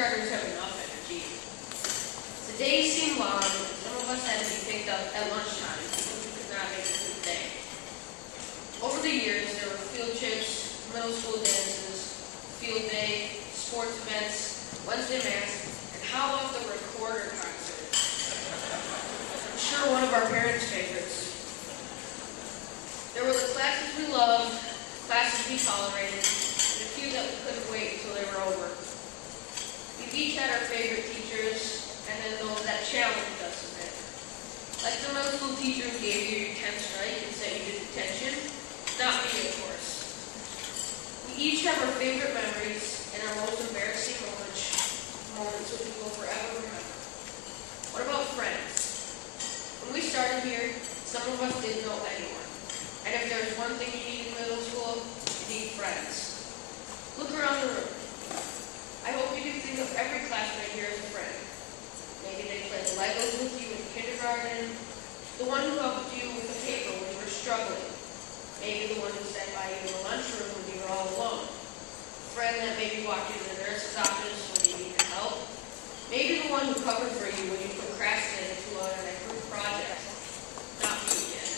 kindergartners have enough energy. The days seem long, and some of us had to be picked up at lunchtime because we could not make it through the day. Over the years, there were field trips, middle school dances, field day, sports events, Wednesday mass, and how about the recorder concert? I'm sure one of our parents' favorites. There were the classes we loved, classes we tolerated, and a few that we couldn't wait until they were over. We each had our favorite teachers, and then those that challenged us a bit. Like the middle school teacher who gave you your 10th strike and sent you to detention. Not me, of course. We each have our favorite memories and our most embarrassing moments that we will forever remember. What about friends? When we started here, some of us didn't know anyone. And if there's one thing you need in middle school, you need friends. Look around the room. I hope you can think of every classmate here as a friend. Maybe they played Legos with you in kindergarten, the one who helped you with a paper when you were struggling, maybe the one who sat by you in the lunchroom when you were all alone, a friend that maybe walked you to the nurse's office when you needed help, maybe the one who covered for you when you procrastinated too long on that group project. Not me again.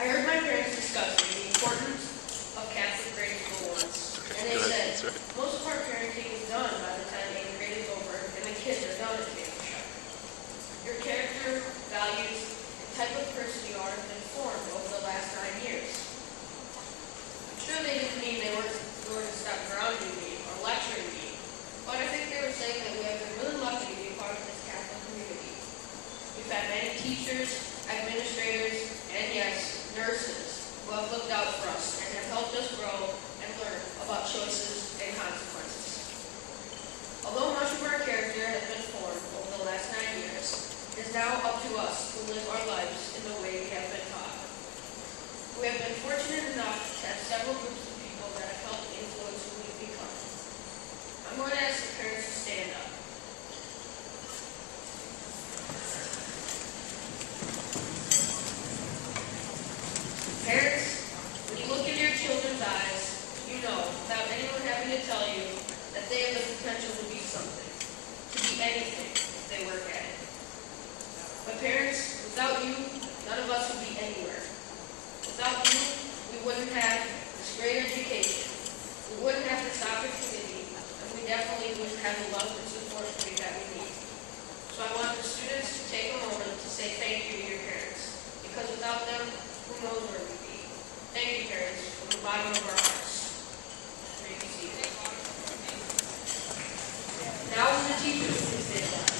I heard my parents discussing the importance of Catholic grade school once, and they said, most of our parenting is done by the time 8th grade is over and the kids are done at Commencement. Your character, values, and type of person you are have been formed over the last 9 years. I'm sure they didn't mean they weren't going to stop grounding me or lecturing me, but I think they were saying that we have been really lucky to be a part of this Catholic community. We've had many teachers, administrators, and yes, nurses who have looked out for us and have helped us grow and learn about choices and consequences. Although much of our character has been formed over the last 9 years, it is now up to us to live our lives in the way we have been taught. We have been fortunate enough to have several groups of people that have helped influence who we've become. I'm going to ask the parents to stand up. Parents, when you look into your children's eyes, you know, without anyone having to tell you, that they have the potential to be something, to be anything if they work at it. But parents, without you, none of us would be anywhere. Without you, we wouldn't have this great education, we wouldn't have this opportunity, and we definitely wouldn't have the love and support that we need. So I want the students to take a moment to say thank you to your parents, because without them, who knows where we'd be. Thank you, parents, from the bottom of our hearts. You may be seated. Now will the teachers please stand up.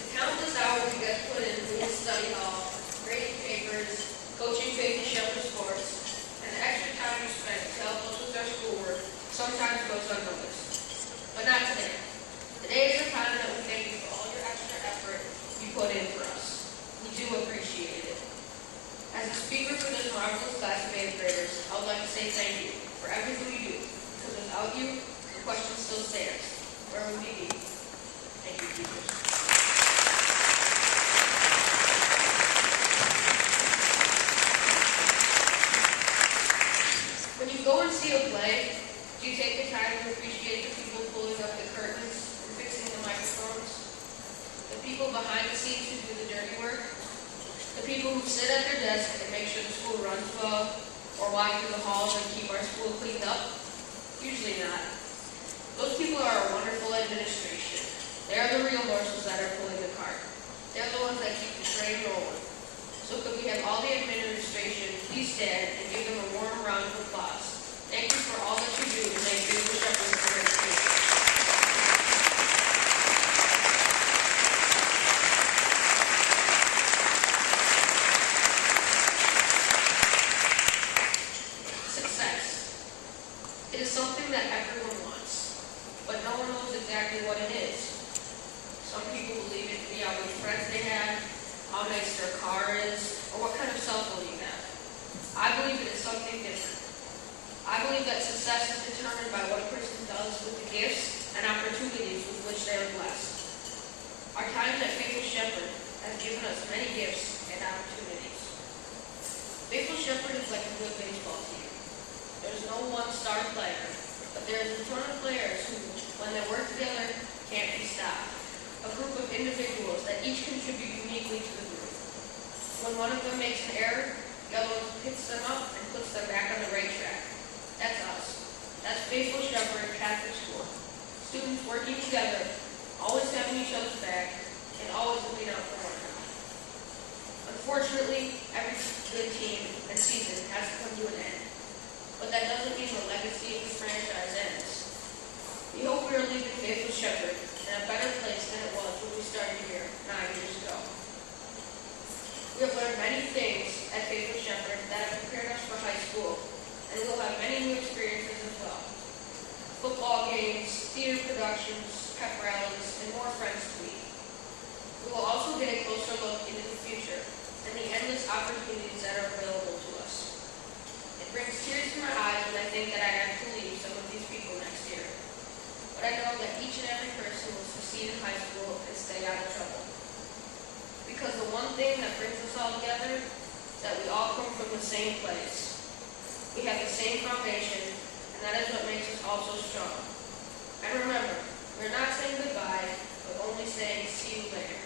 The countless hours you guys put in the study hall, grading papers, coaching Faith and Shepherd sports, and the extra time you spent to help us with our schoolwork sometimes goes unnoticed. But not today. Today is the time that we thank you for all your extra effort you put in for us. We do appreciate it. As a speaker for this marvelous class of 8th graders, I would like to say thank you for everything you do, because without you, the question still stands. Where would we be? Thank you, teachers. When you go and see a play, do you take the time to appreciate the people pulling up the curtains and fixing the microphones? The people behind the scenes who do the dirty work? The people who sit at their desk and make sure the school runs well, or walk through the halls and keep our school cleaned up? Usually not. Those people are a wonderful administration. They are the real morsels that are pulling the cart. They're the ones that keep the train rolling. So could we have all the administration please stand and give them a warm round of applause. Thank you for all that you do to make Faith and Shepherd a great school. Success. It is something that everyone wants, but no one knows exactly what it is. Some people believe it to be how many friends they have, how nice their car is, or what kind of cell phone you have. I believe it is something different. I believe that success is determined by what a person does with the gifts and opportunities with which they are blessed. Our times at Faith and Shepherd have given us many gifts and opportunities. Faithful Shepherd is like a good baseball team. There's no one star player, but there is a ton of players who, when they work together, can't be stopped. A group of individuals that each contribute uniquely to the group. When one of them makes an error, the other one picks them up and puts them back on the right track. That's us. That's Faithful Shepherd Catholic School. Students working together, always having each other's back, and always looking out for one another. Unfortunately, every good team and season has to come to an end. But that doesn't mean the legacy of the franchise ends. We hope we are leaving Faithful Shepherd in a better place than it was when we started here 9 years ago. We have learned many things at Faithful Shepherd that have prepared us for high school, and we will have many new experiences as well. Football games, theater productions, pep rallies, and more friends to meet. We will also get a closer look into the future and the endless opportunities that are available to us. It brings tears to my eyes when I think that I have to leave some of these people next year. But I know that each and every person will succeed in high school and stay out of trouble. Because the one thing that brings us all together is that we all come from the same place. We have the same foundation, and that is what makes us all so strong. And remember, we're not saying goodbye, but only saying see you later.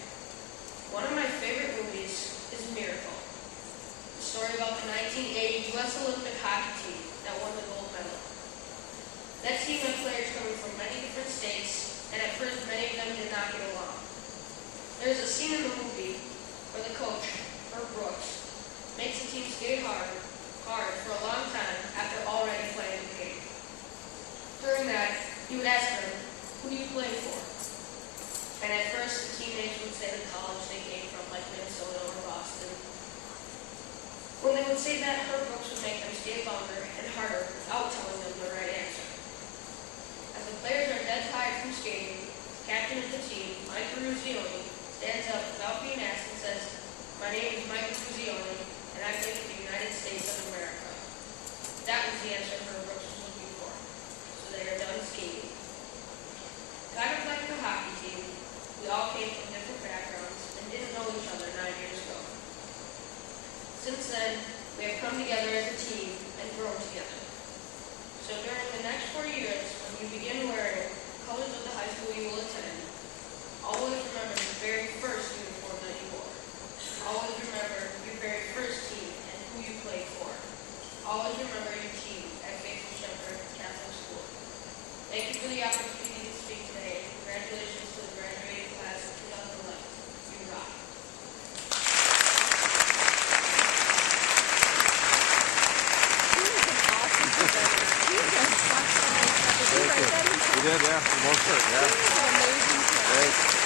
One of my favorite movies is Miracle, the story about the 1980 U.S. Olympic hockey team that won the gold medal. That team had players coming from many different states, and at first many of them did not get along. There is a scene in the movie where the coach, Herb Brooks, makes the team skate hard for a long time after already playing the game. During that, he would ask them, who do you play for? And at first, the teammates would say the college they came from, like Minnesota or Boston. When they would say that, Herb Brooks would make them skate longer and harder without telling them the right answer. As the players are dead tired from skating, the captain of the team, Mike Ruzioni, stands up without being asked and says, "My name is Mike Ruzioni, and I play for the United States of America." That was the answer Herb Brooks was looking for. So they are done skating. Kind of like the hockey team, we all came from different backgrounds and didn't know each other 9 years ago. Since then, we have come together as a team and grown together. So during the next 4 years, when you begin wearing colors of the high school you will attend, always remember the very first uniform that you wore. Always remember your very first team and who you played for. Always remember your team at Faithful Shepherd Catholic School. Thank you for the opportunity to speak today. Congratulations to the graduating class of 2011. You rock. You did, yeah, for the most part, yeah. Amazing. Great.